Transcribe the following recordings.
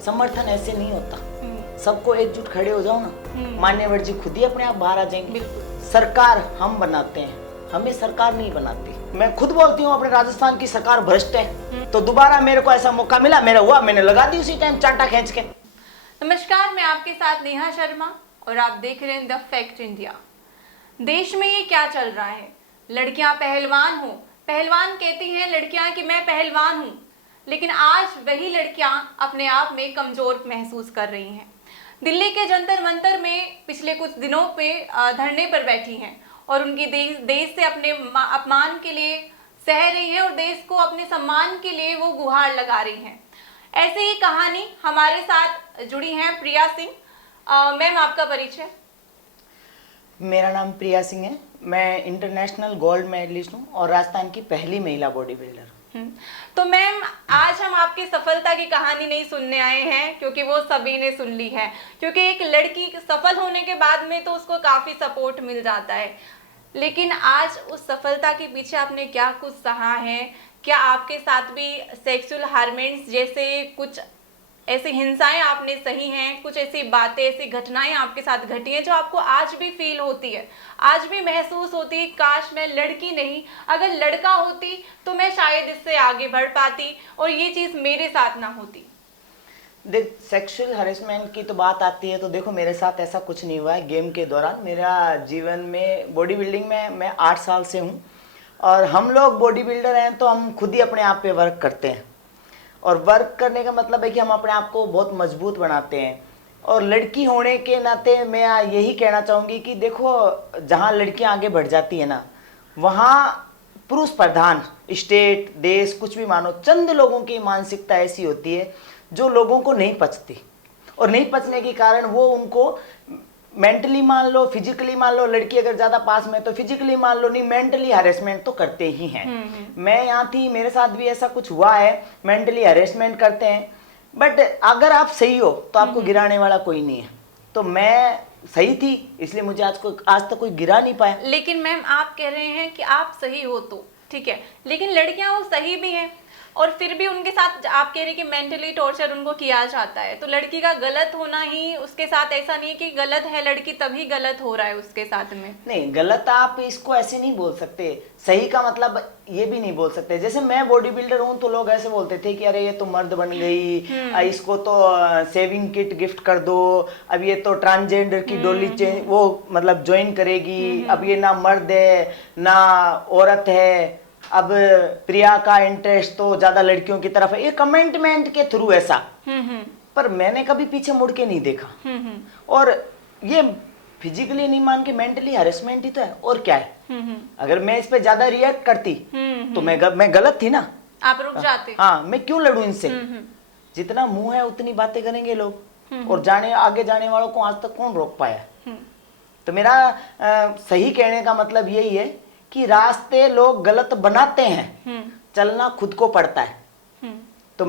समर्थन ऐसे नहीं होता। सबको एकजुट खड़े हो जाओ ना, मान्यवर जी खुद ही अपने आप बाहर आ जाएंगे। सरकार हम बनाते हैं, हमें सरकार नहीं बनाती। मैं खुद बोलती हूँ अपने राजस्थान की सरकार भ्रष्ट है, तो दोबारा मेरे को ऐसा मौका मिला, मेरा हुआ, मैंने लगा दी उसी टाइम चाटा खींच के। नमस्कार, मैं आपके साथ नेहा शर्मा और आप देख रहे हैं द फैक्ट इंडिया। देश में ये क्या चल रहा है? लड़कियां पहलवान हो, पहलवान कहती हैं लड़कियां कि मैं पहलवान हूं, लेकिन आज वही लड़कियां अपने आप में कमजोर महसूस कर रही हैं। दिल्ली के जंतर मंतर में पिछले कुछ दिनों पे धरने पर बैठी हैं और उनकी देश से अपने अपमान के लिए सह रही हैं और देश को अपने सम्मान के लिए वो गुहार लगा रही हैं। ऐसे ही कहानी हमारे साथ जुड़ी हैं प्रिया सिंह। मैम, आपका परिचय? मेरा नाम प्रिया सिंह है, मैं इंटरनेशनल गोल्ड मेडलिस्ट हूँ और राजस्थान की पहली महिला बॉडी बिल्डर। तो मैम, आज हम आपकी सफलता की कहानी नहीं सुनने आए हैं, क्योंकि वो सभी ने सुन ली है। क्योंकि एक लड़की सफल होने के बाद में तो उसको काफी सपोर्ट मिल जाता है, लेकिन आज उस सफलता के पीछे आपने क्या कुछ सहा है? क्या आपके साथ भी सेक्सुअल हार्मेंट्स जैसे कुछ ऐसी हिंसाएं आपने सही हैं? कुछ ऐसी बातें, ऐसी घटनाएं आपके साथ घटी हैं जो आपको आज भी फील होती है, आज भी महसूस होती है काश मैं लड़की नहीं, अगर लड़का होती तो मैं शायद इससे आगे बढ़ पाती और ये चीज मेरे साथ ना होती? देख, सेक्सुअल हरेसमेंट की तो बात आती है तो देखो, मेरे साथ ऐसा कुछ नहीं हुआ है। गेम के दौरान मेरा जीवन में बॉडी बिल्डिंग में मैं 8 साल से हूँ और हम लोग बॉडी बिल्डर हैं तो हम खुद ही अपने आप पे वर्क करते हैं। और वर्क करने का मतलब है कि हम अपने आप को बहुत मजबूत बनाते हैं। और लड़की होने के नाते मैं यही कहना चाहूँगी कि देखो, जहाँ लड़कियाँ आगे बढ़ जाती है ना, वहाँ पुरुष प्रधान स्टेट, देश, कुछ भी मानो, चंद लोगों की मानसिकता ऐसी होती है जो लोगों को नहीं पचती। और नहीं पचने के कारण वो उनको मेंटली मान लो, फिजिकली मान लो, लड़की अगर ज्यादा पास में तो फिजिकली मान लो, नहीं मेंटली हरेसमेंट तो करते ही हैं। मैं यहाँ थी, मेरे साथ भी ऐसा कुछ हुआ है, मेंटली हरेसमेंट करते हैं। बट अगर आप सही हो तो आपको गिराने वाला कोई नहीं है। तो मैं सही थी, इसलिए मुझे आज तक कोई गिरा नहीं पाया। लेकिन मैम, आप कह रहे हैं कि आप सही हो तो ठीक है, लेकिन लड़कियां वो सही भी हैं और फिर भी उनके साथ आप कह रहे हैं कि मेंटली टॉर्चर उनको किया जाता है। तो लड़की का गलत होना ही उसके साथ, ऐसा नहीं कि गलत है लड़की तभी गलत हो रहा है उसके साथ में? नहीं, गलत आप इसको ऐसे नहीं बोल सकते, सही का मतलब ये भी नहीं बोल सकते। जैसे मैं बॉडी बिल्डर हूँ तो लोग ऐसे बोलते थे कि अरे ये तो मर्द बन गई, इसको तो सेविंग किट गिफ्ट कर दो, अब ये तो ट्रांसजेंडर की डोली चेंज वो मतलब ज्वाइन करेगी, अब ये ना मर्द है ना औरत है, अब प्रिया का इंटरेस्ट तो ज्यादा लड़कियों की तरफ है। ये कमेंटमेंट के थ्रू ऐसा, पर मैंने कभी पीछे मुड़ के नहीं देखा। और ये फिजिकली नहीं मान के मेंटली हरेसमेंट ही तो है, और क्या है। अगर मैं इस पे ज्यादा रिएक्ट करती तो मैं गलत थी ना, आप रुक जाते। हाँ, मैं क्यों लड़ूं इनसे? जितना मुंह है उतनी बातें करेंगे लोग, और आगे जाने वालों को आज तक कौन रोक पाया? तो मेरा सही कहने का मतलब यही है कि रास्ते लोग गलत बनाते हैं, चलना खुद को पड़ता है। तो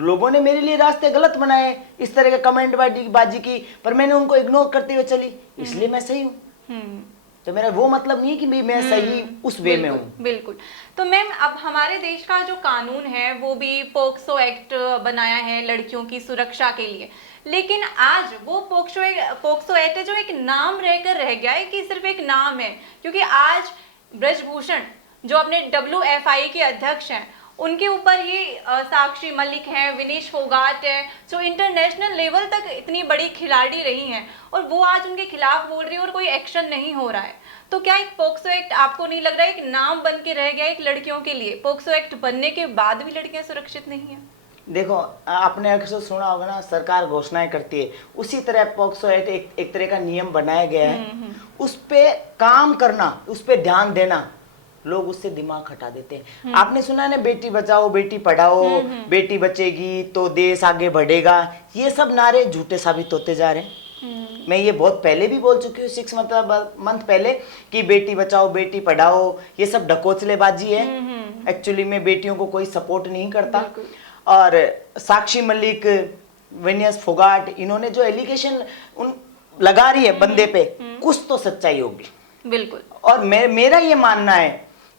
लोगों ने मेरे लिए रास्ते गलत बनाए, इस तरह के कमेंट बाजी की, पर मैंने उनको इग्नोर करते हुए चली, इसलिए मैं सही हूँ। तो मेरा वो मतलब नहीं है कि मैं सही उस वे में हूँ। बिल्कुल। तो मैम, अब हमारे देश का जो कानून है वो भी पोक्सो एक्ट बनाया है लड़कियों की सुरक्षा के लिए, लेकिन आज वो पोक्सो एक्ट जो एक नाम रहकर रह गया है, कि सिर्फ एक नाम है। क्योंकि आज ब्रजभूषण जो अपने WFI के अध्यक्ष हैं, उनके ऊपर ही साक्षी मलिक हैं, विनेश फोगाट है, जो इंटरनेशनल लेवल तक इतनी बड़ी खिलाड़ी रही हैं, और वो आज उनके खिलाफ बोल रही है और कोई एक्शन नहीं हो रहा है। तो क्या एक पोक्सो एक्ट आपको नहीं लग रहा है एक नाम बन के रह गया एक लड़कियों के लिए? पोक्सो एक्ट बनने के बाद भी लड़कियां सुरक्षित नहीं है? देखो, आपने अक्सर सुना होगा ना, सरकार घोषणाएं करती है, उसी तरह पोक्सो एक्ट एक तरह का नियम बनाया गया है। उस पे काम करना, उस पे ध्यान देना, लोग उससे दिमाग हटा देते हैं। आपने सुना है ना, बेटी बचाओ बेटी पढ़ाओ, बेटी बचेगी तो देश आगे बढ़ेगा, ये सब नारे झूठे साबित होते जा रहे हैं। मैं ये बहुत पहले भी बोल चुकी हूँ, 6 मंथ पहले, कि बेटी बचाओ बेटी पढ़ाओ ये सब ढकोसलेबाजी है। एक्चुअली में बेटियों को कोई सपोर्ट नहीं करता। और साक्षी मलिक, विनेश फोगाट, इन्होंने जो एलिगेशन लगा रही है बंदे पे, कुछ तो सच्चाई होगी। बिल्कुल। और मेरा ये मानना है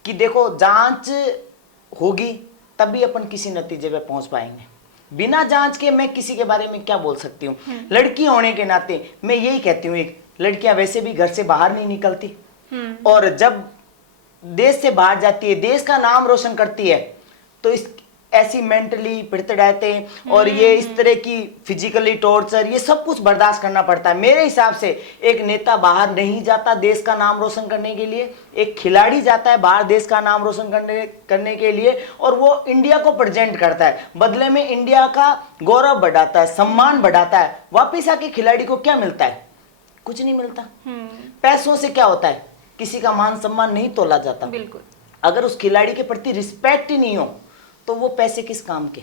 कि देखो, जांच होगी तभी अपन किसी नतीजे पे पहुंच पाएंगे। बिना जांच के मैं किसी के बारे में क्या बोल सकती हूँ। लड़की होने के नाते मैं यही कहती हूँ, एक लड़कियां वैसे भी घर से बाहर नहीं निकलती, और जब देश से बाहर जाती है, देश का नाम रोशन करती है, तो इस ऐसी मेंटली पीड़ितें और ये इस तरह की फिजिकली टॉर्चर, ये सब कुछ बर्दाश्त करना पड़ता है। मेरे हिसाब से एक नेता बाहर नहीं जाता देश का नाम रोशन करने के लिए, एक खिलाड़ी जाता है बाहर देश का नाम रोशन करने के लिए, और वो इंडिया को प्रेजेंट करता है, बदले में इंडिया का गौरव बढ़ाता है, सम्मान बढ़ाता है। वापिस आके खिलाड़ी को क्या मिलता है? कुछ नहीं मिलता। पैसों से क्या होता है? किसी का मान सम्मान नहीं तोला जाता। बिल्कुल। अगर उस खिलाड़ी के प्रति रिस्पेक्ट ही नहीं हो तो वो पैसे किस काम के?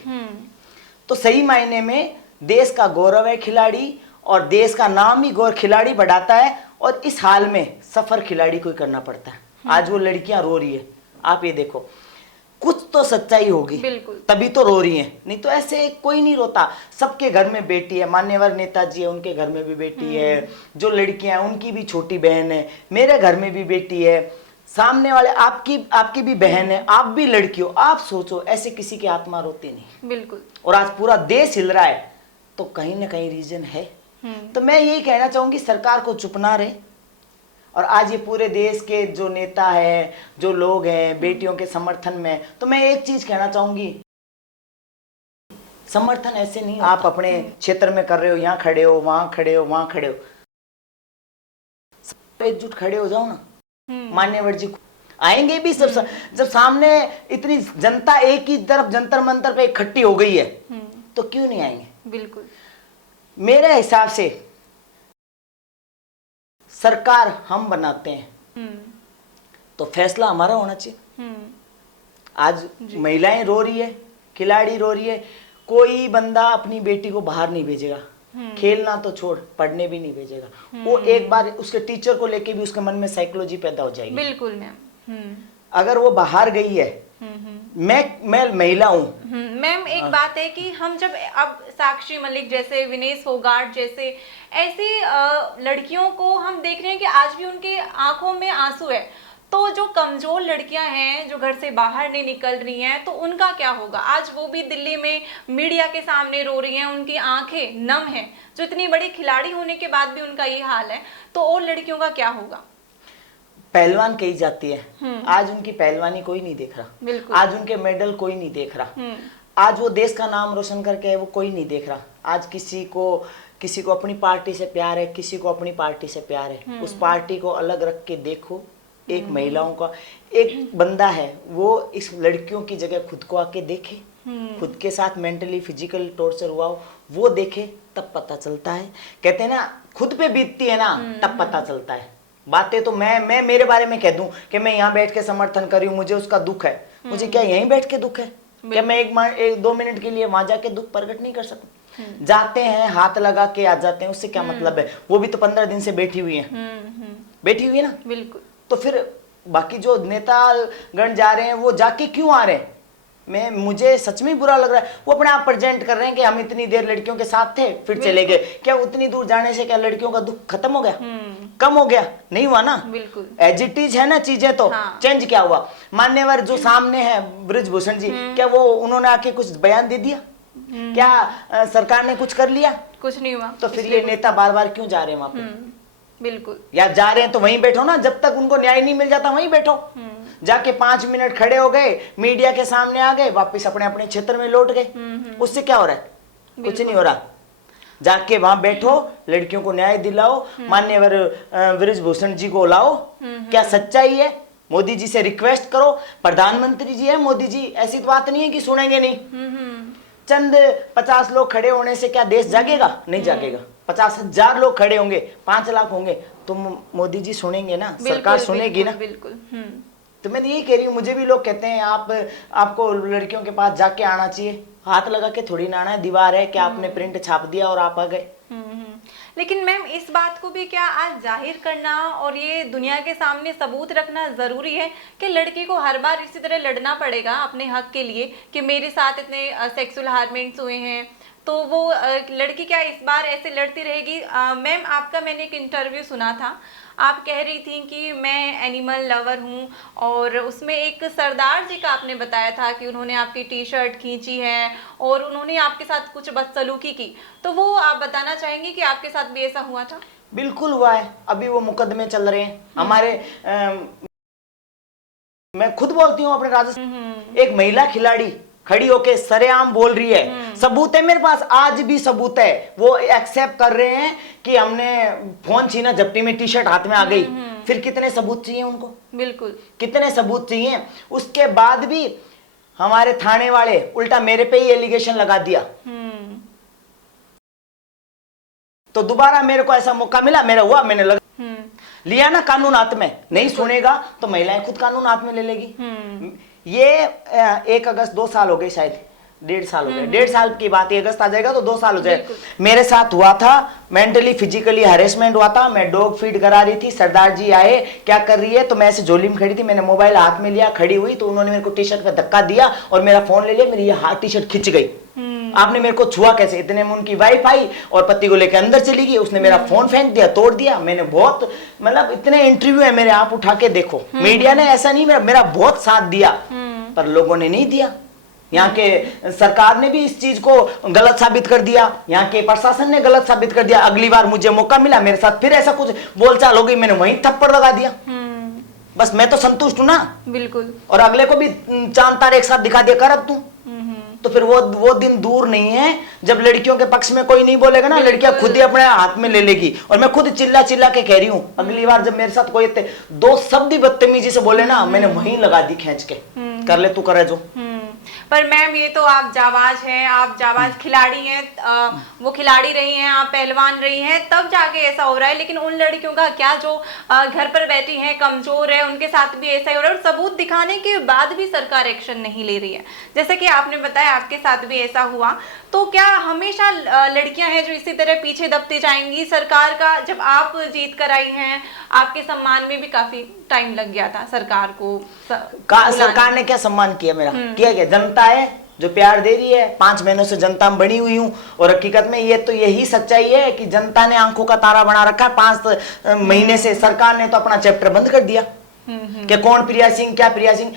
तो सही मायने में देश का गौरव है खिलाड़ी, और देश का नाम ही खिलाड़ी बढ़ाता है, और इस हाल में सफर खिलाड़ी को ही करना पड़ता है। आज वो लड़कियां रो रही है, आप ये देखो, कुछ तो सच्चाई होगी, तभी तो रो रही हैं, नहीं तो ऐसे कोई नहीं रोता। सबके घर में बेटी है, मान्यवर नेताजी है उनके घर में भी बेटी है, जो लड़कियां हैं उनकी भी छोटी बहन है, मेरे घर में भी बेटी है, सामने वाले आपकी भी बहन है, आप भी लड़की हो। आप सोचो, ऐसे किसी की आत्मा रोती नहीं। बिल्कुल। और आज पूरा देश हिल रहा है, तो कहीं ना कहीं रीजन है। तो मैं यही कहना चाहूंगी, सरकार को चुप ना रहे, और आज ये पूरे देश के जो नेता है, जो लोग हैं बेटियों के समर्थन में, तो मैं एक चीज कहना चाहूंगी, समर्थन ऐसे नहीं आप अपने क्षेत्र में कर रहे हो, यहाँ खड़े हो, वहां खड़े हो, वहां खड़े हो, एकजुट खड़े हो जाओ ना। मान्यवर जी आएंगे भी सब, जब सामने इतनी जनता एक ही तरफ जंतर मंतर पे इकट्ठी हो गई है, तो क्यों नहीं आएंगे? बिल्कुल। मेरे हिसाब से सरकार हम बनाते हैं, तो फैसला हमारा होना चाहिए। आज महिलाएं रो रही है, खिलाड़ी रो रही है, कोई बंदा अपनी बेटी को बाहर नहीं भेजेगा, खेलना तो छोड़, पढ़ने भी नहीं भेजेगा। वो एक बार उसके टीचर को लेके भी उसके मन में साइकोलॉजी पैदा हो जाएगी। बिल्कुल मैम। अगर वो बाहर गई है, मैं महिला हूँ मैम, एक बात है कि हम जब अब साक्षी मलिक जैसे, विनेश फोगाट जैसे ऐसी लड़कियों को हम देख रहे हैं कि आज भी उनके आंखों में आंसू है, तो जो कमजोर लड़कियां हैं जो घर से बाहर नहीं निकल रही हैं, तो उनका क्या होगा? आज वो भी दिल्ली में मीडिया के सामने रो रही हैं, उनकी आंखें नम हैं, जो इतनी बड़ी खिलाड़ी होने के बाद भी उनका ये हाल है, तो और लड़कियों का क्या होगा? पहलवान कही जाती है, आज उनकी पहलवानी कोई नहीं देख रहा, आज उनके मेडल कोई नहीं देख रहा, आज वो देश का नाम रोशन करके वो कोई नहीं देख रहा। आज किसी को अपनी पार्टी से प्यार है, किसी को अपनी पार्टी से प्यार है, उस पार्टी को अलग रख के देखो। एक महिलाओं का एक बंदा है, वो इस लड़कियों की जगह खुद को आके देखे, खुद के साथ मेंटली फिजिकल टॉर्चर हुआ हो वो देखे, तब पता चलता है। कहते हैं ना, खुद पे बीतती है ना, तब पता चलता है। बातें तो मैं मेरे बारे में कह दूं कि मैं यहाँ बैठ के समर्थन कर रही हूँ, मुझे उसका दुख है, मुझे क्या यहीं बैठ के दुख है? क्या मैं एक 2 मिनट के लिए वहां जाके दुख प्रकट नहीं कर सकता? जाते हैं, हाथ लगा के आ जाते हैं, उससे क्या मतलब है? वो भी तो 15 दिन से बैठी हुई है, बैठी हुई है ना। बिल्कुल। तो फिर बाकी जो नेता गण जा रहे हैं वो जाके क्यों आ रहे हैं? मुझे सच में बुरा लग रहा है। वो अपने आप प्रेजेंट कर रहे हैं कि हम इतनी देर लड़कियों के साथ थे, फिर चले गए। क्या उतनी दूर जाने से क्या लड़कियों का दुख खत्म हो गया? कम हो गया? नहीं हुआ ना। बिल्कुल एज इट इज है ना चीजें। तो हाँ। चेंज क्या हुआ? मान्यवर जो सामने है ब्रिजभूषण जी, क्या वो उन्होंने आके कुछ बयान दे दिया? क्या सरकार ने कुछ कर लिया? कुछ नहीं हुआ। तो फिर ये नेता बार बार क्यों जा रहे हैं वहां पे? बिल्कुल। या जा रहे हैं तो वहीं बैठो ना, जब तक उनको न्याय नहीं मिल जाता वहीं बैठो। जाके 5 मिनट खड़े हो गए, मीडिया के सामने आ गए, वापस अपने अपने क्षेत्र में लौट गए। उससे क्या हो रहा है? कुछ नहीं हो रहा। जाके वहां बैठो, लड़कियों को न्याय दिलाओ, मान्यवर ब्रिजभूषण जी को लाओ। क्या सच्चाई है? मोदी जी से रिक्वेस्ट करो, प्रधानमंत्री जी है मोदी जी, ऐसी बात नहीं है कि सुनेंगे नहीं। चंद 50 लोग खड़े होने से क्या देश जागेगा? नहीं जागेगा। 50,000 लोग खड़े होंगे, 5 लाख होंगे, तो मोदी जी सुनेंगे ना, सरकार सुनेगी ना। बिल्कुल। तो मैं यही कह रही हूँ, मुझे भी लोग कहते हैं आपको लड़कियों के पास जाके आना चाहिए। हाथ लगा के थोड़ी ना आना है, दीवार है कि आपने प्रिंट छाप दिया और आप आ गए। लेकिन मैम, इस बात को भी क्या आज जाहिर करना और ये दुनिया के सामने सबूत रखना जरूरी है कि लड़की को हर बार इसी तरह लड़ना पड़ेगा अपने हक के लिए कि मेरे साथ इतने सेक्सुअल हारमेंट्स हुए हैं, तो वो लड़की क्या इस बार ऐसे लड़ती रहेगी? मैम, आपका मैंने एक इंटरव्यू सुना था, आप कह रही थी कि मैं एनिमल लवर हूँ, और उसमें एक सरदार जी का आपने बताया था कि उन्होंने आपकी टी शर्ट खींची है और उन्होंने आपके साथ कुछ बदसलूकी की, तो वो आप बताना चाहेंगे कि आपके साथ भी ऐसा हुआ था? बिल्कुल हुआ है, अभी वो मुकदमे चल रहे हैं हमारे। मैं खुद बोलती हूँ अपने राजस्थान, एक महिला खिलाड़ी खड़ी होके सरेआम बोल रही है, सबूत है मेरे पास, आज भी सबूत है, वो एक्सेप्ट कर रहे हैं कि हमने फोन छीना, झपटी में टी शर्ट हाथ में आ गई। फिर कितने सबूत चाहिए उनको? बिल्कुल, कितने सबूत चाहिए? उसके बाद भी हमारे थाने वाले उल्टा मेरे पे ही एलिगेशन लगा दिया। तो दोबारा मेरे को ऐसा मौका मिला, मेरा हुआ, मैंने लगा लिया ना कानून हाथ में। नहीं सुनेगा तो महिलाएं खुद कानून हाथ में ले लेगी। ये 1 अगस्त 2 साल हो गए, शायद 1.5 साल हो गए, 1.5 साल की बात, 1 अगस्त आ जाएगा तो 2 साल हो जाए। मेरे साथ हुआ था, मेंटली फिजिकली हैरेसमेंट हुआ था। मैं डॉग फीड करा रही थी, सरदार जी आए, क्या कर रही है, तो मैं ऐसे झोली में खड़ी थी, मैंने मोबाइल हाथ में लिया, खड़ी हुई तो उन्होंने मेरे को टी शर्ट पे धक्का दिया और मेरा फोन ले लिया, मेरी ये हाथ टी शर्ट खिंच गई। आपने मेरे को छुआ कैसे? इतने में उनकी वाइफ आई और पति को लेकर अंदर चली गई, उसने मेरा फोन फेंक दिया, तोड़ दिया। मैंने बहुत, मतलब इतने इंटरव्यू है मेरे, आप उठा के देखो। मीडिया ने ऐसा नहीं, मेरा बहुत साथ दिया, पर लोगों ने नहीं दिया। यहाँ के सरकार ने भी इस चीज को गलत साबित कर दिया, यहाँ के प्रशासन ने गलत साबित कर दिया। अगली बार मुझे मौका मिला, मेरे साथ फिर ऐसा कुछ बोलचाल हो गई, मैंने वहीं थप्पड़ लगा दिया। बस मैं तो संतुष्ट हूं ना। बिल्कुल। और अगले को भी चांद तारे एक साथ दिखा दिया कर अब तू। तो फिर वो दिन दूर नहीं है जब लड़कियों के पक्ष में कोई नहीं बोलेगा ना, लड़कियां खुद ही अपने हाथ में ले लेगी। और मैं खुद चिल्ला चिल्ला के कह रही हूं, अगली बार जब मेरे साथ कोई 2 शब्द ही बदतमीजी से बोले ना, मैंने वहीं लगा दी खींच के, कर ले तू, करे जो। पर मैम, ये तो आप जाबाज हैं, आप जाबाज खिलाड़ी हैं, वो खिलाड़ी रही हैं, आप पहलवान रही हैं, तब जाके ऐसा हो रहा है। लेकिन उन लड़कियों का क्या जो घर पर बैठी हैं, कमजोर है, उनके साथ भी ऐसा ही हो रहा है, और सबूत दिखाने के बाद भी सरकार एक्शन नहीं ले रही है। जैसे कि आपने बताया आपके साथ भी ऐसा हुआ, तो क्या हमेशा लड़कियां हैं जो इसी तरह पीछे दबती जाएंगी सरकार का? जब आप जीत कर आई हैं, आपके सम्मान में भी काफी टाइम लग गया था सरकार को। सरकार ने क्या सम्मान किया मेरा? किया क्या? जनता है जो प्यार दे रही है, 5 महीनों से जनता में बनी हुई हूँ। और हकीकत में ये तो यही सच्चाई है कि जनता ने आंखों का तारा बना रखा है 5 महीने से। सरकार ने तो अपना चैप्टर बंद कर दिया कि कौन प्रिया सिंह, क्या प्रिया सिंह।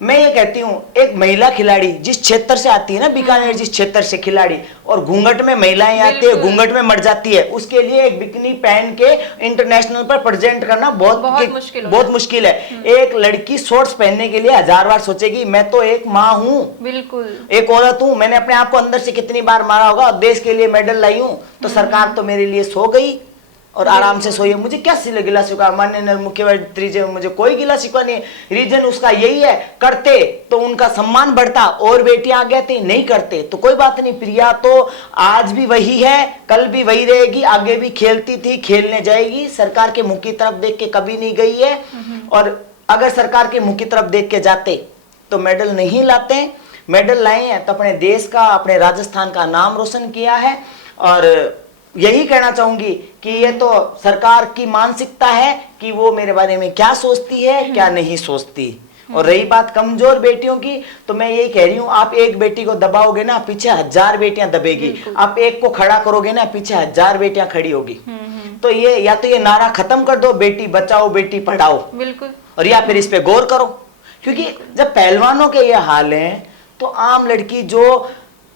मैं ये कहती हूँ, एक महिला खिलाड़ी जिस क्षेत्र से आती है ना, बीकानेर जिस क्षेत्र से खिलाड़ी, और घूंघट में महिलाएं आती है, घूंघट में मर जाती है, उसके लिए एक बिकनी पहन के इंटरनेशनल पर प्रेजेंट करना बहुत मुश्किल है। एक लड़की शॉर्ट्स पहनने के लिए 1000 बार सोचेगी। मैं तो एक माँ हूँ, बिल्कुल एक औरत हूँ, मैंने अपने आप को अंदर से कितनी बार मारा होगा, और देश के लिए मेडल लाई हूँ। तो सरकार तो मेरे लिए सो गई और आराम से सोइए। मुझे क्या गिला शिकवा? माननीय मुख्यमंत्री जी, मुझे कोई गिला शिकवा नहीं। रीजन उसका यही है, करते तो उनका सम्मान बढ़ता और बेटियां आगे आती, नहीं करते तो कोई बात नहीं। प्रिया तो आज भी वही है, कल भी वही रहेगी, आगे भी खेलती थी, खेलने जाएगी। सरकार के मुंह की तरफ देख के कभी नहीं गई है। और अगर सरकार के मुंह की तरफ देख के जाते तो मेडल नहीं लाते। मेडल लाए हैं तो अपने देश का, अपने राजस्थान का नाम रोशन किया है। और यही कहना चाहूंगी कि ये तो सरकार की मानसिकता है कि वो मेरे बारे में क्या सोचती है, क्या नहीं सोचती। और रही बात कमजोर बेटियों की, तो मैं यही कह रही हूँ, आप एक बेटी को दबाओगे ना, पीछे 1000 बेटियां दबेगी। आप एक को खड़ा करोगे ना, पीछे 1000 बेटियां खड़ी होगी। तो ये या तो ये नारा खत्म कर दो, बेटी बचाओ बेटी पढ़ाओ, बिल्कुल, और या फिर इस पे गौर करो। क्योंकि जब पहलवानों के ये हाल है, तो आम लड़की जो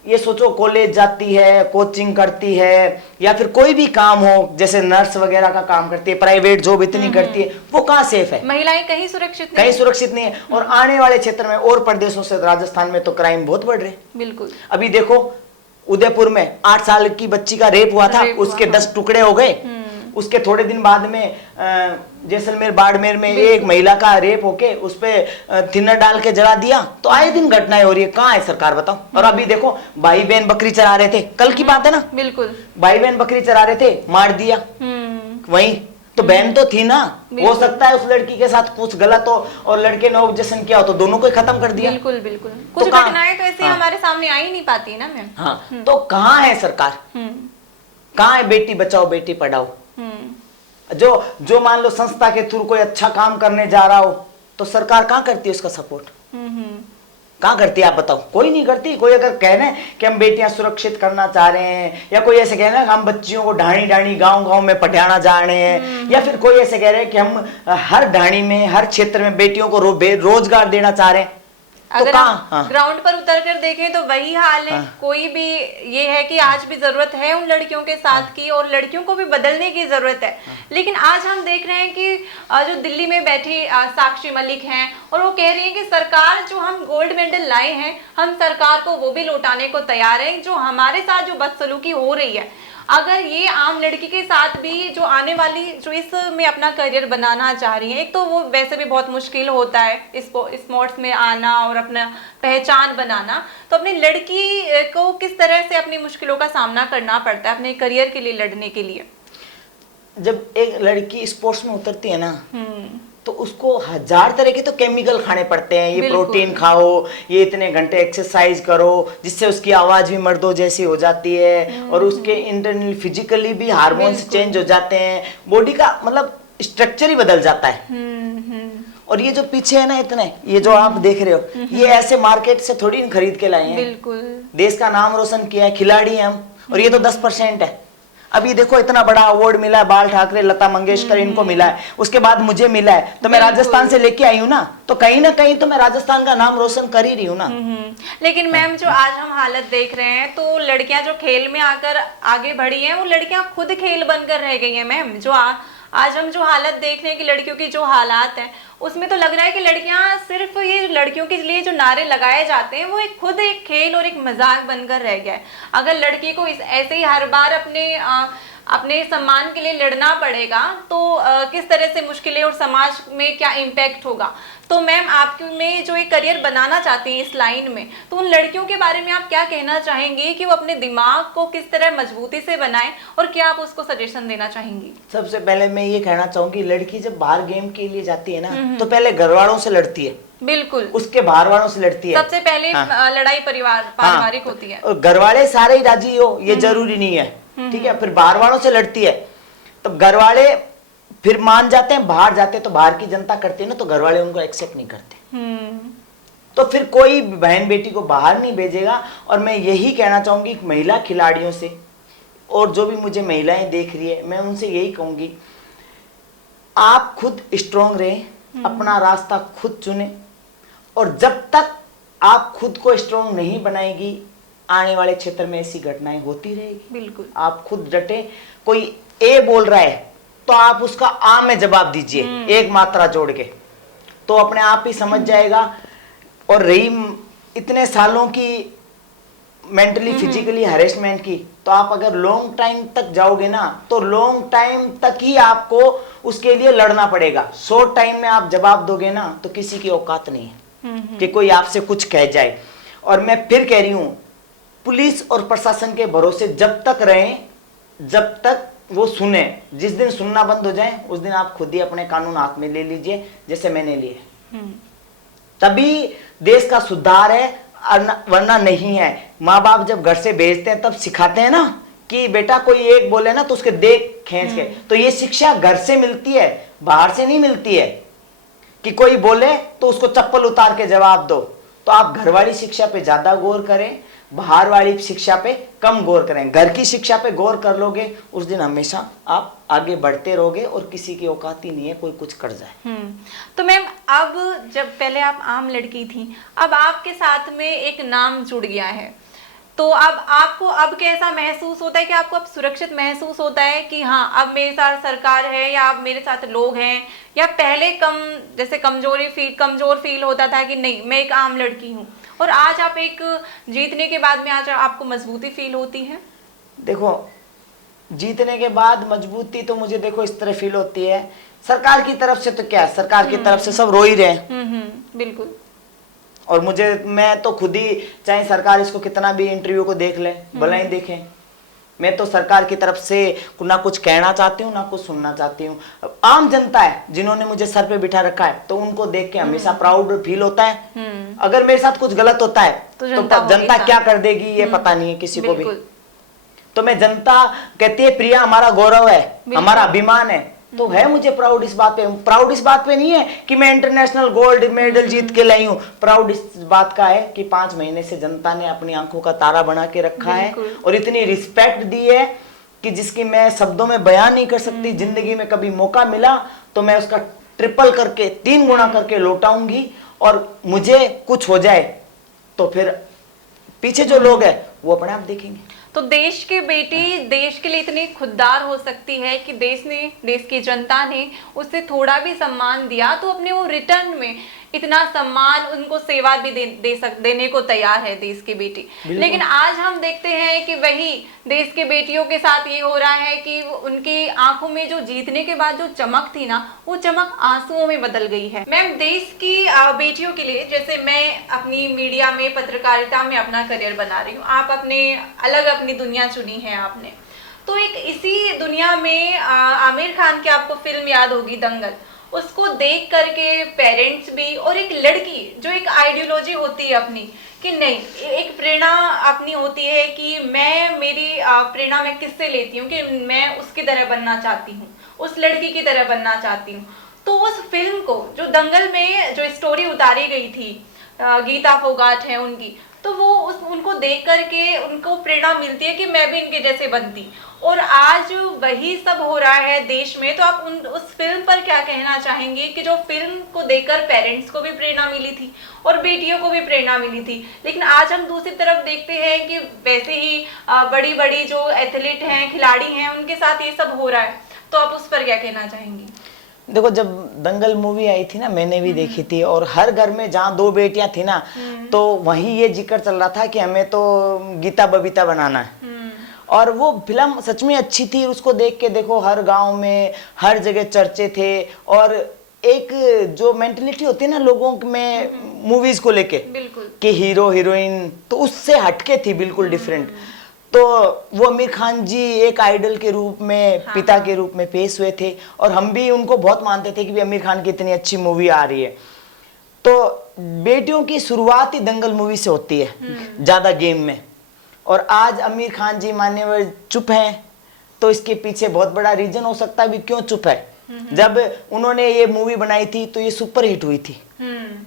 ये सोचो कॉलेज जाती है, कोचिंग करती है, या फिर कोई भी काम हो, जैसे नर्स वगैरह का काम करती है, प्राइवेट जॉब इतनी करती है, वो कहाँ सेफ है? महिलाएं कहीं सुरक्षित नहीं है। और आने वाले क्षेत्र में और प्रदेशों से राजस्थान में तो क्राइम बहुत बढ़ रहे हैं। बिल्कुल। अभी देखो उदयपुर में 8 साल की बच्ची का रेप हुआ था, उसके 10 टुकड़े हो गए। उसके थोड़े दिन बाद में जैसलमेर बाड़मेर में एक महिला का रेप होके उस पे थिनर डाल के जला दिया। तो आए दिन घटनाएं हो रही है, कहाँ है सरकार बताओ? और अभी देखो भाई बहन बकरी चरा रहे थे, कल की बात है ना, बिल्कुल, भाई बहन बकरी चरा रहे थे, मार दिया वहीं। तो बहन तो थी ना, हो सकता है उस लड़की के साथ कुछ गलत हो और लड़के ने ऑब्जेक्शन किया हो, तो दोनों को ही खत्म कर दिया। बिल्कुल बिल्कुल। कुछ घटनाएं तो ऐसे हमारे सामने आ ही नहीं पाती ना मैम। हाँ, तो कहाँ है सरकार? कहाँ है बेटी बचाओ बेटी पढ़ाओ? जो मान लो संस्था के थ्रू कोई अच्छा काम करने जा रहा हो, तो सरकार कहाँ करती है उसका सपोर्ट? कहाँ करती है आप बताओ? कोई नहीं करती। कोई अगर कह रहे हैं कि हम बेटियां सुरक्षित करना चाह रहे हैं, या कोई ऐसे कह रहे हैं कि हम बच्चियों को ढाणी ढाणी गांव गांव में पढ़ाना चाह रहे हैं, या फिर कोई ऐसे कह रहे हैं कि हम हर ढाणी में, हर क्षेत्र में बेटियों को रोजगार देना चाह रहे हैं, तो अगर कहाँ? हम ग्राउंड पर उतर कर देखें तो वही हाल है। कोई भी ये है कि आज भी जरूरत है उन लड़कियों के साथ की, और लड़कियों को भी बदलने की जरूरत है। लेकिन आज हम देख रहे हैं कि जो दिल्ली में बैठी साक्षी मलिक हैं, और वो कह रही हैं कि सरकार जो हम गोल्ड मेडल लाए हैं, हम सरकार को वो भी लौटाने को तैयार है। जो हमारे साथ जो बदसलूकी हो रही है, अगर ये आम लड़की के साथ भी जो आने वाली, जो इसमें अपना करियर बनाना चाह रही है, एक तो वो वैसे भी बहुत मुश्किल होता है स्पोर्ट्स में आना और अपना पहचान बनाना, तो अपनी लड़की को किस तरह से अपनी मुश्किलों का सामना करना पड़ता है अपने करियर के लिए लड़ने के लिए? जब एक लड़की स्पोर्ट्स में उतरती है ना, तो उसको 1000 तरह के तो केमिकल खाने पड़ते हैं। ये प्रोटीन खाओ, ये इतने घंटे एक्सरसाइज करो, जिससे उसकी आवाज भी मर्दों जैसी हो जाती है, और उसके इंटरनल फिजिकली भी हार्मोन्स चेंज हो जाते हैं, बॉडी का मतलब स्ट्रक्चर ही बदल जाता है। और ये जो पीछे है ना इतने, ये जो आप देख रहे हो, ये ऐसे मार्केट से थोड़ी खरीद के लाए हैं। बिल्कुल, देश का नाम रोशन किया है, खिलाड़ी हैं हम, और ये तो 10% है। अभी देखो इतना बड़ा अवार्ड मिला है, बाल ठाकरे, लता मंगेशकर, इनको मिला है, उसके बाद मुझे मिला है, तो मैं राजस्थान से लेके आई हूँ ना, तो कहीं ना कहीं तो मैं राजस्थान का नाम रोशन कर ही रही हूँ ना। लेकिन मैम, जो आज हम हालत देख रहे हैं, तो लड़कियां जो खेल में आकर आगे बढ़ी हैं, वो लड़कियां खुद खेल बनकर रह गई हैं मैम। जो आज हम जो हालत देख रहे हैं कि लड़कियों की जो हालात हैं, उसमें तो लग रहा है कि लड़कियां सिर्फ ये लड़कियों के लिए जो नारे लगाए जाते हैं, वो खुद एक खेल और एक मजाक बनकर रह गया है। अगर लड़की को ऐसे ही हर बार अपने सम्मान के लिए लड़ना पड़ेगा, तो किस तरह से मुश्किलें और समाज में क्या इम्पैक्ट होगा। तो मैम, आप में जो एक करियर बनाना चाहती हैं इस लाइन में, तो उन लड़कियों के बारे में आप क्या कहना चाहेंगी कि वो अपने दिमाग को किस तरह मजबूती से बनाएं, और क्या आप उसको सजेशन देना चाहेंगी? सबसे पहले मैं ये कहना चाहूंगी, लड़की जब बाहर गेम के लिए जाती है ना, तो पहले घर वालों से लड़ती है। बिल्कुल, उसके बाहर वालों से लड़ती है। सबसे पहले लड़ाई पारिवारिक होती है। घर वाले सारे ही राजी हो ये जरूरी नहीं है, ठीक है। फिर बाहर वालों से लड़ती है, तो घर वाले फिर मान जाते हैं, बाहर जाते हैं तो बाहर की जनता करती है ना, तो घर वाले उनको एक्सेप्ट नहीं करते। तो फिर कोई बहन बेटी को बाहर नहीं भेजेगा। और मैं यही कहना चाहूंगी महिला खिलाड़ियों से, और जो भी मुझे महिलाएं देख रही है, मैं उनसे यही कहूंगी, आप खुद स्ट्रोंग रहें, अपना रास्ता खुद चुने, और जब तक आप खुद को स्ट्रोंग नहीं बनाएगी, आने वाले क्षेत्र में ऐसी घटनाएं होती रहेगी। बिल्कुल, आप खुद डटे। कोई ए बोल रहा है तो आप उसका आ में जवाब दीजिए, एक मात्रा जोड़ के, तो अपने आप ही समझ जाएगा। और रही इतने सालों की मेंटली फिजिकली हरेसमेंट की, तो आप अगर लॉन्ग टाइम तक जाओगे ना, तो लॉन्ग टाइम तक ही आपको उसके लिए लड़ना पड़ेगा। शॉर्ट टाइम में आप जवाब दोगे ना, तो किसी की औकात नहीं है कि कोई आपसे कुछ कह जाए। और मैं फिर कह रही हूं, पुलिस और प्रशासन के भरोसे जब तक रहें, जब तक वो सुने। जिस दिन सुनना बंद हो जाए, उस दिन आप खुद ही अपने कानून हाथ में ले लीजिए, जैसे मैंने लिए। तभी देश का सुधार है, वरना नहीं है। माँ बाप जब घर से भेजते हैं, तब सिखाते हैं ना कि बेटा कोई एक बोले ना तो उसके देख खींच के, तो ये शिक्षा घर से मिलती है, बाहर से नहीं मिलती है। कि कोई बोले तो उसको चप्पल उतार के जवाब दो। तो आप घर वाली शिक्षा पे ज्यादा गौर करें, बाहर वाली शिक्षा पे कम गौर करें। घर की शिक्षा पे गौर कर लोगे, उस दिन हमेशा आप आगे बढ़ते रहोगे, और किसी की औकात ही नहीं है कोई कुछ कर जाए। तो मैम, अब जब पहले आप आम लड़की थी, अब आपके साथ में एक नाम जुड़ गया है, तो अब आपको अब कैसा महसूस होता है? कि आपको अब सुरक्षित महसूस होता है कि हाँ, अब मेरे साथ सरकार है, या अब मेरे साथ लोग हैं, या पहले जैसे कमजोर फील होता था कि नहीं, मैं एक आम लड़की हूँ, और आज आप एक जीतने के बाद में आज आपको मजबूती फील होती है? देखो, जीतने के बाद मजबूती तो मुझे देखो इस तरह फील होती है, सरकार की तरफ से तो क्या, सरकार की तरफ से सब रो ही रहे हैं। बिल्कुल। और मैं तो खुद ही, चाहे सरकार इसको कितना भी इंटरव्यू को देख ले, भला ही देखें, मैं तो सरकार की तरफ से ना कुछ कहना चाहती हूँ, ना कुछ सुनना चाहती हूँ। आम जनता है जिन्होंने मुझे सर पे बिठा रखा है, तो उनको देख के हमेशा प्राउड फील होता है। अगर मेरे साथ कुछ गलत होता है तो जनता क्या कर देगी ये पता नहीं है किसी को भी। तो मैं, जनता कहती है प्रिया हमारा गौरव है, हमारा अभिमान है, तो है मुझे प्राउड इस बात पे। प्राउड इस बात पे नहीं है कि मैं इंटरनेशनल गोल्ड मेडल जीत के लाई हूँ, प्राउड इस बात का है कि 5 महीने से जनता ने अपनी आंखों का तारा बना के रखा है और इतनी रिस्पेक्ट दी है कि जिसकी मैं शब्दों में बयान नहीं कर सकती। जिंदगी में कभी मौका मिला तो मैं उसका ट्रिपल करके 3 गुना करके लौटाऊंगी, और मुझे कुछ हो जाए तो फिर पीछे जो लोग हैं वो अपने आप देखेंगे। तो देश की बेटी देश के लिए इतनी खुददार हो सकती है कि देश की जनता ने उससे थोड़ा भी सम्मान दिया तो अपने वो रिटर्न में इतना सम्मान, उनको सेवा भी देने को तैयार है देश की बेटी। लेकिन आज हम देखते हैं कि वही देश के बेटियों के साथ ये हो रहा है कि उनकी आंखों में जो जीतने के बाद जो चमक थी ना, वो चमक आंसुओं में बदल गई है। मैम, देश की बेटियों के लिए, जैसे मैं अपनी मीडिया में, पत्रकारिता में अपना करियर बना रही हूँ, आप अपनी दुनिया चुनी है आपने, तो एक इसी दुनिया में आमिर खान की आपको फिल्म याद होगी दंगल, उसको देख करके पेरेंट्स भी और एक लड़की जो एक आइडियोलॉजी होती है अपनी कि नहीं, एक प्रेरणा अपनी होती है कि मेरी प्रेरणा मैं किससे लेती हूँ कि मैं उसकी तरह बनना चाहती हूँ, उस लड़की की तरह बनना चाहती हूँ। तो उस फिल्म को जो दंगल में जो स्टोरी उतारी गई थी, गीता फोगाट है उनकी, तो वो उनको देख करके उनको प्रेरणा मिलती है कि मैं भी इनके जैसे बनती। और आज वही सब हो रहा है देश में, तो आप उस फिल्म पर क्या कहना चाहेंगे कि जो फिल्म को देखकर पेरेंट्स को भी प्रेरणा मिली थी और बेटियों को भी प्रेरणा मिली थी, लेकिन आज हम दूसरी तरफ देखते हैं कि वैसे ही बड़ी बड़ी जो एथलीट हैं, खिलाड़ी हैं, उनके साथ ये सब हो रहा है, तो आप उस पर क्या कहना चाहेंगे? देखो, जब दंगल मूवी आई थी ना, मैंने भी देखी थी, और हर घर में जहाँ 2 बेटियां थी ना, तो वहीं ये जिक्र चल रहा था कि हमें तो गीता बबीता बनाना है। और वो फिल्म सच में अच्छी थी, उसको देख के देखो हर गांव में हर जगह चर्चे थे, और एक जो मेंटलिटी होती है ना लोगों में मूवीज को लेके कि हीरो हीरोइन, तो उससे हटके थी, बिल्कुल डिफरेंट। तो वो आमिर खान जी एक आइडल के रूप में, पिता के रूप में पेश हुए थे, और हम भी उनको बहुत मानते थे कि भी आमिर खान की इतनी अच्छी मूवी आ रही है। तो बेटियों की शुरुआत ही दंगल मूवी से होती है ज्यादा गेम में, और आज आमिर खान जी मान्यवर चुप हैं, तो इसके पीछे बहुत बड़ा रीजन हो सकता है भी क्यों चुप है। जब उन्होंने ये मूवी बनाई थी तो ये सुपर हिट हुई थी,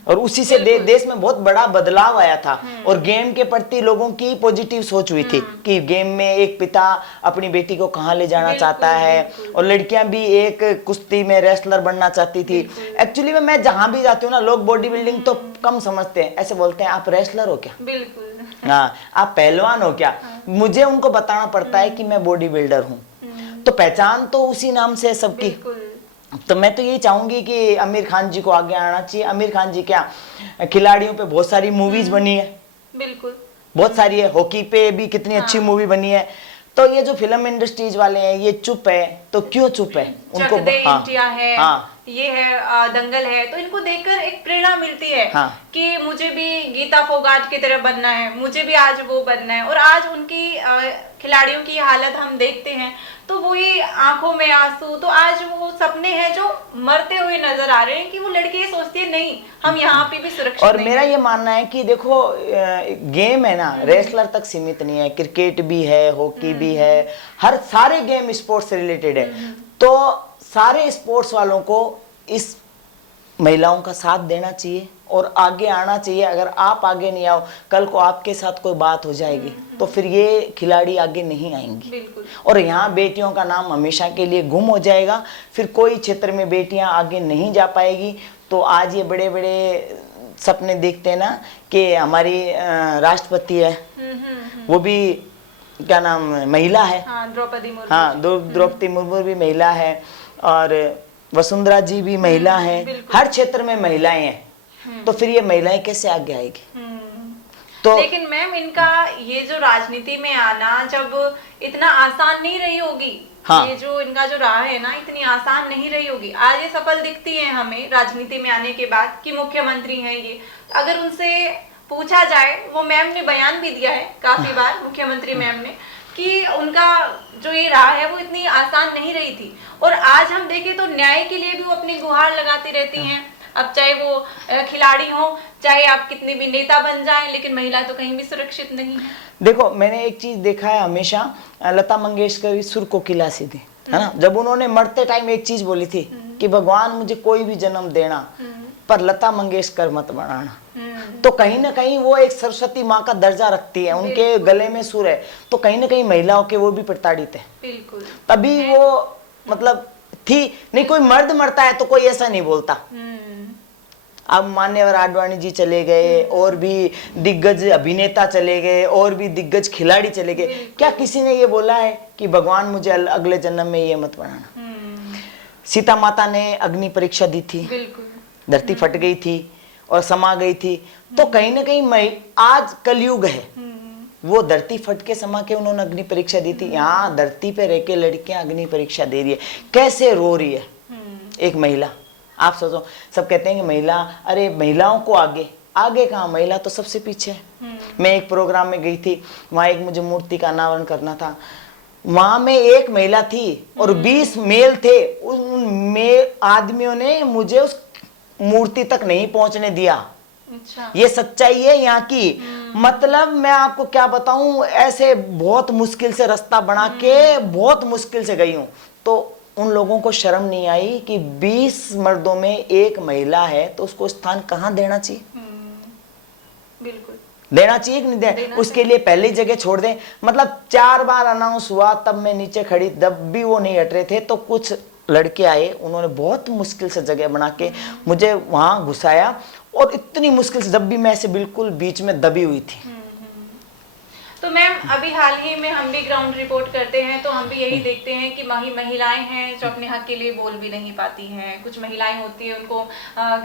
और उसी से देश में बहुत बड़ा बदलाव आया था, और गेम के प्रति लोगों की पॉजिटिव सोच हुई थी कि गेम में एक पिता अपनी बेटी को कहाँ ले जाना चाहता है, और लड़कियां भी एक कुश्ती में रेसलर बनना चाहती थी। एक्चुअली में मैं जहां भी जाती हूँ ना, लोग बॉडी बिल्डिंग तो कम समझते हैं, ऐसे बोलते हैं आप रेसलर हो क्या, हाँ आप पहलवान हो क्या। मुझे उनको बताना पड़ता है कि मैं बॉडी बिल्डर हूँ, तो पहचान तो उसी नाम से है सबकी। तो मैं तो यही चाहूंगी कि आमिर खान जी को आगे आना चाहिए। आमिर खान जी क्या, खिलाड़ियों पे बहुत सारी मूवीज बनी है, बिल्कुल बहुत सारी है, हॉकी पे भी कितनी अच्छी मूवी बनी है। तो ये जो फिल्म इंडस्ट्रीज वाले हैं ये चुप है, तो क्यों चुप है? उनको इंडिया है, ये है दंगल है, तो इनको देखकर एक प्रेरणा मिलती है कि मुझे भी गीता फोगाट की तरह बनना है, मुझे भी आज वो बनना है। और आज उनकी खिलाड़ियों की हालत हम देखते हैं तो वही आंखों में आंसू, तो आज वो सपने हैं जो मरते हुए नजर आ रहे हैं कि वो लड़की सोचती है नहीं, हम यहाँ पे भी सुरक्षित और मेरा ये मानना है कि देखो गेम है ना, रेसलर तक सीमित नहीं है, क्रिकेट भी है, हॉकी भी है, हर सारे गेम स्पोर्ट्स से रिलेटेड है। तो सारे स्पोर्ट्स वालों को इस महिलाओं का साथ देना चाहिए और आगे आना चाहिए। अगर आप आगे नहीं आओ, कल को आपके साथ कोई बात हो जाएगी तो फिर ये खिलाड़ी आगे नहीं आएंगी, और यहाँ बेटियों का नाम हमेशा के लिए गुम हो जाएगा। फिर कोई क्षेत्र में बेटियां आगे नहीं जा पाएगी। तो आज ये बड़े बड़े सपने देखते हैं ना कि हमारी राष्ट्रपति है, वो भी क्या नाम महिला है, द्रौपदी मुर्मू, द्रौपदी मुर्मू भी महिला है, और वसुंधरा जी भी महिला हैं, हर क्षेत्र में महिलाएं हैं। तो फिर ये महिलाएं कैसे आगे आएगी? तो लेकिन मैम, इनका ये जो राजनीति में आना जब इतना आसान नहीं रही होगी, ये जो इनका जो राह है ना, इतनी आसान नहीं रही होगी। आज ये सफल दिखती है हमें राजनीति में आने के बाद कि मुख्यमंत्री हैं ये। अगर उनसे पूछा जाए, वो मैम ने बयान भी दिया है काफी बार, मुख्यमंत्री मैम ने, कि उनका जो ये राह है वो इतनी आसान नहीं रही थी। और आज हम देखें तो न्याय के लिए भी वो अपनी गुहार लगाती रहती हैं। अब चाहे वो खिलाड़ी हो, चाहे आप कितने भी नेता बन जाएं, लेकिन महिला तो कहीं भी सुरक्षित नहीं है। देखो, मैंने एक चीज देखा है हमेशा, लता मंगेशकर सुर कोकिला सी थी, है ना। जब उन्होंने मरते टाइम एक चीज बोली थी कि भगवान मुझे कोई भी जन्म देना, पर लता मंगेशकर मत बनाना, तो कहीं ना कहीं वो एक सरस्वती माँ का दर्जा रखती है, उनके गले में सुर है, तो कहीं ना कहीं महिलाओं के वो भी प्रताड़ित है। बिल्कुल। तभी वो मतलब थी नहीं, कोई मर्द मरता है तो कोई ऐसा नहीं बोलता। अब मान्यवर आडवाणी जी चले गए, और भी दिग्गज अभिनेता चले गए, और भी दिग्गज खिलाड़ी चले गए, क्या किसी ने ये बोला है कि भगवान मुझे अगले जन्म में ये मत बनाना। सीता माता ने अग्नि परीक्षा दी थी, धरती फट गई थी और समा गई थी, तो कहीं ना कहीं आज कलयुग है, वो धरती फट के समा के उन्होंने अग्नि परीक्षा दी थी। यहाँ धरती पे रह के लड़कियां अग्नि परीक्षा दे रही है, कैसे रो रही है एक महिला। आप सोचो, सब कहते हैं कि महिला, अरे महिलाओं को आगे, आगे कहाँ, महिला तो सबसे पीछे है। मैं एक प्रोग्राम में गई थी, वहां एक मुझे मूर्ति का अनावरण करना था, वहां में एक महिला थी और 20 मेल थे। उन आदमियों ने मुझे उस मूर्ति तक नहीं पहुंचने दिया। अच्छा। ये सच्चाई है यहाँ की। मतलब मैं आपको क्या बताऊं, ऐसे बहुत मुश्किल से रास्ता बना के बहुत मुश्किल से गई हूं, तो उन लोगों को शर्म नहीं आई कि 20 मर्दों में एक महिला है, तो उसको स्थान कहां देना चाहिए। बिल्कुल देना चाहिए कि नहीं देना, उसके लिए पहले ही जगह छोड़ दें। मतलब 4 बार अनाउंस हुआ, तब मैं नीचे खड़ी, तब भी वो नहीं हट रहे थे, तो कुछ लड़के आए, उन्होंने बहुत मुश्किल से जगह बना के मुझे वहां घुसाया, और इतनी मुश्किल से, जब भी मैं ऐसे बिल्कुल बीच में दबी हुई थी। तो मैम, अभी हाल ही में हम भी ग्राउंड रिपोर्ट करते हैं, तो हम भी यही देखते हैं कि महिलाएं हैं जो अपने हक के लिए बोल भी नहीं पाती हैं। कुछ महिलाएं होती है, उनको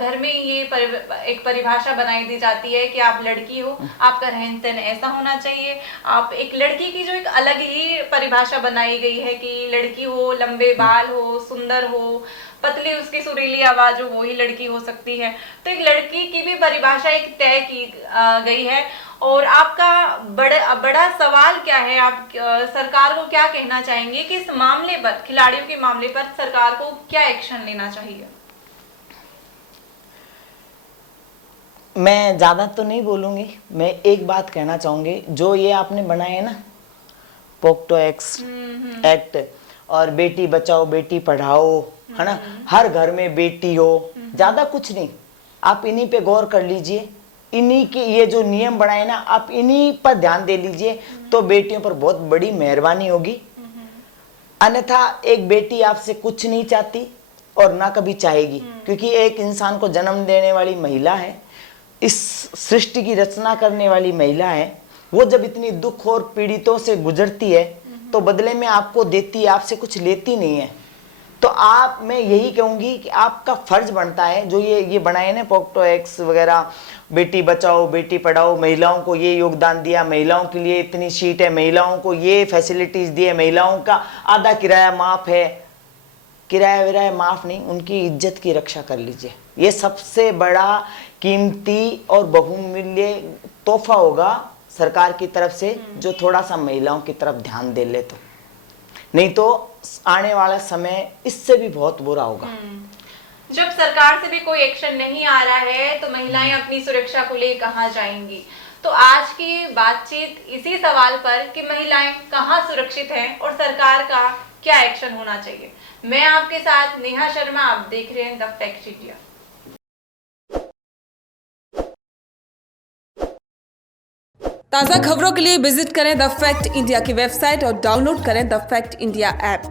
घर में ये एक परिभाषा बनाई दी जाती है कि आप लड़की हो, आपका रहन सहन ऐसा होना चाहिए। आप एक लड़की की जो एक अलग ही परिभाषा बनाई गई है कि लड़की हो, लंबे बाल हो, सुंदर हो, पतली उसकी सुरीली आवाज हो, वो ही लड़की हो सकती है। तो एक लड़की की भी परिभाषा एक तय की गई है। और आपका बड़ा सवाल क्या है, आप सरकार को क्या कहना चाहेंगे कि इस मामले पर, खिलाड़ियों के मामले पर सरकार को क्या एक्शन लेना चाहिए? मैं ज्यादा तो नहीं बोलूंगी, मैं एक बात कहना चाहूंगी, जो ये आपने बनाया है ना पोक्टो एक्ट, और बेटी बचाओ बेटी पढ़ाओ, है ना, हर घर में बेटी हो, ज्यादा कुछ नहीं, आप इन्हीं पे गौर कर लीजिए, इन्हीं के ये जो नियम बनाए ना, आप इन्हीं पर ध्यान दे लीजिए, तो बेटियों पर बहुत बड़ी मेहरबानी होगी। अन्यथा एक बेटी आपसे कुछ नहीं चाहती और ना कभी चाहेगी, क्योंकि एक इंसान को जन्म देने वाली महिला है, इस सृष्टि की रचना करने वाली महिला है, वो जब इतनी दुख और पीड़ितों से गुजरती है, तो बदले में आपको देती है, आपसे कुछ लेती नहीं है। तो मैं यही कहूंगी कि आपका फर्ज बनता है, जो ये बनाए ना पोक्टो एक्ट वगैरह, बेटी बचाओ बेटी पढ़ाओ, महिलाओं को ये योगदान दिया, महिलाओं के लिए इतनी सीट है, महिलाओं को ये फैसिलिटीज दी है, महिलाओं का आधा किराया माफ है, किराया विराया माफ नहीं, उनकी इज्जत की रक्षा कर लीजिए। ये सबसे बड़ा कीमती और बहुमूल्य तोहफा होगा सरकार की तरफ से, जो थोड़ा सा महिलाओं की तरफ ध्यान दे ले, तो नहीं तो आने वाला समय इससे भी बहुत बुरा होगा। जब सरकार से भी कोई एक्शन नहीं आ रहा है, तो महिलाएं अपनी सुरक्षा को लेकर कहां जाएंगी? तो आज की बातचीत इसी सवाल पर कि महिलाएं कहां सुरक्षित हैं और सरकार का क्या एक्शन होना चाहिए। मैं आपके साथ नेहा शर्मा, आप देख रहे हैं द फैक्ट इंडिया। ताज़ा खबरों के लिए विजिट करें द फैक्ट इंडिया की वेबसाइट और डाउनलोड करें द फैक्ट इंडिया ऐप।